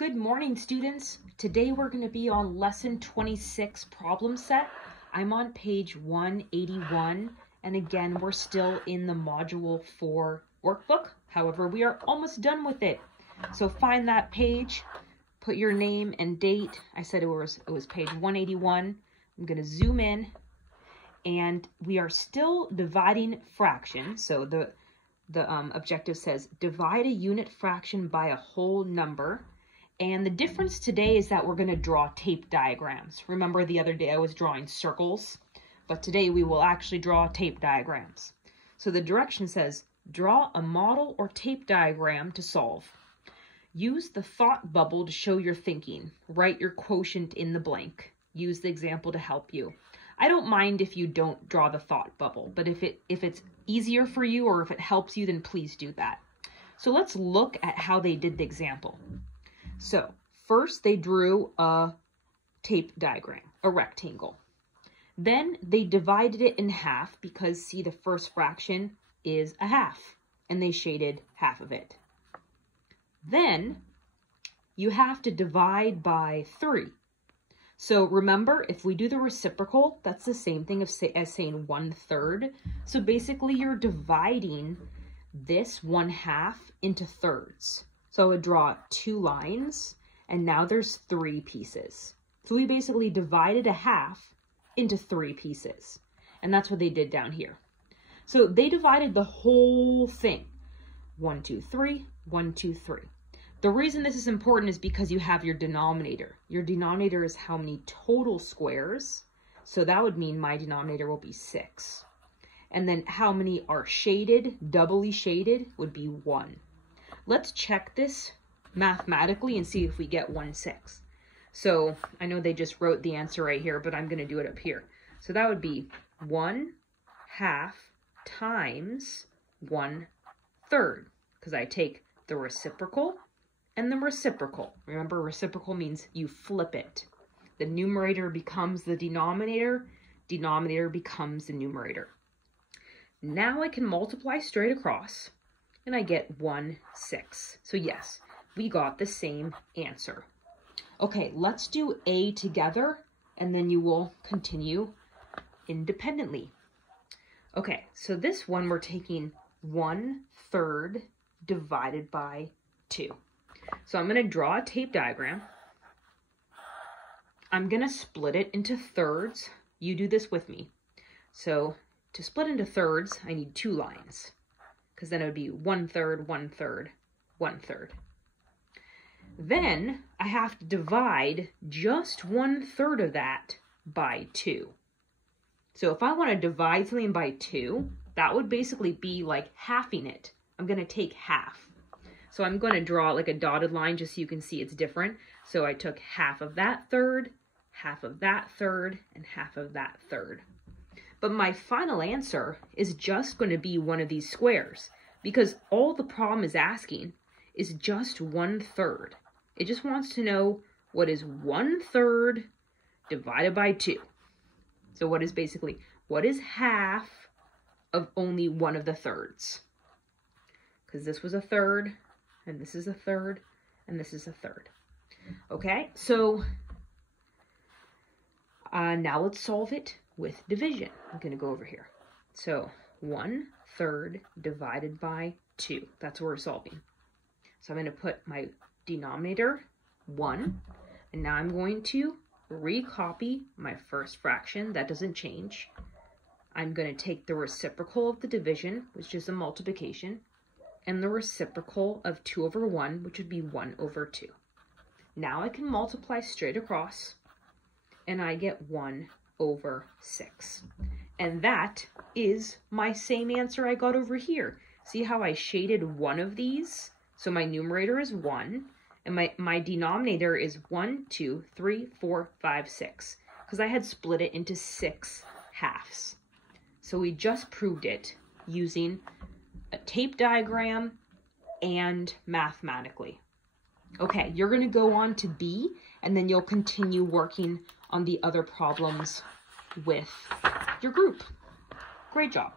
Good morning, students. Today we're going to be on lesson 26 problem set. I'm on page 181, and again, we're still in the module 4 workbook. However, we are almost done with it. So find that page, put your name and date. I said it was page 181. I'm going to zoom in, and we are still dividing fractions. So the objective says divide a unit fraction by a whole number. And the difference today is that we're going to draw tape diagrams. Remember the other day I was drawing circles, but today we will actually draw tape diagrams. So the direction says draw a model or tape diagram to solve. Use the thought bubble to show your thinking. Write your quotient in the blank. Use the example to help you. I don't mind if you don't draw the thought bubble, but if it's easier for you or if it helps you, then please do that. So let's look at how they did the example. So first they drew a tape diagram, a rectangle. Then they divided it in half because see the first fraction is a half and they shaded half of it. Then you have to divide by 3. So remember, if we do the reciprocal, that's the same thing as saying 1/3. So basically you're dividing this 1/2 into thirds. So I would draw 2 lines, and now there's 3 pieces. So we basically divided a half into 3 pieces. And that's what they did down here. So they divided the whole thing. 1, 2, 3, 1, 2, 3. The reason this is important is because you have your denominator. Your denominator is how many total squares. So that would mean my denominator will be 6. And then how many are shaded, doubly shaded, would be 1. Let's check this mathematically and see if we get 1/6. So I know they just wrote the answer right here, but I'm going to do it up here. So that would be 1/2 times 1/3, because I take the reciprocal and the reciprocal. Remember, reciprocal means you flip it. The numerator becomes the denominator, denominator becomes the numerator. Now I can multiply straight across, and I get 1/6. So yes, we got the same answer. Okay, let's do A together, and then you will continue independently. Okay, so this one we're taking 1/3 divided by 2. So I'm going to draw a tape diagram. I'm going to split it into thirds. You do this with me. So to split into thirds, I need 2 lines, because then it would be 1/3, 1/3, 1/3. Then I have to divide just 1/3 of that by 2. So if I want to divide something by 2, that would basically be like halving it. I'm going to take half. So I'm going to draw like a dotted line just so you can see it's different. So I took half of that third, half of that third, and half of that third. But my final answer is just going to be one of these squares, because all the problem is asking is just 1/3. It just wants to know what is 1/3 divided by 2. So what is half of only one of the thirds? Because this was a third, and this is a third, and this is a third. Okay, so now let's solve it with division. I'm going to go over here. So 1/3 divided by 2. That's what we're solving. So I'm going to put my denominator 1, and now I'm going to recopy my first fraction. That doesn't change. I'm going to take the reciprocal of the division, which is a multiplication, and the reciprocal of 2/1, which would be 1/2. Now I can multiply straight across, and I get 1/6. And that is my same answer I got over here. See how I shaded one of these? So my numerator is 1, and my denominator is 1, 2, 3, 4, 5, 6, because I had split it into 6 halves. So we just proved it using a tape diagram and mathematically. Okay, you're going to go on to B, and then you'll continue working on the other problems with your group. Great job.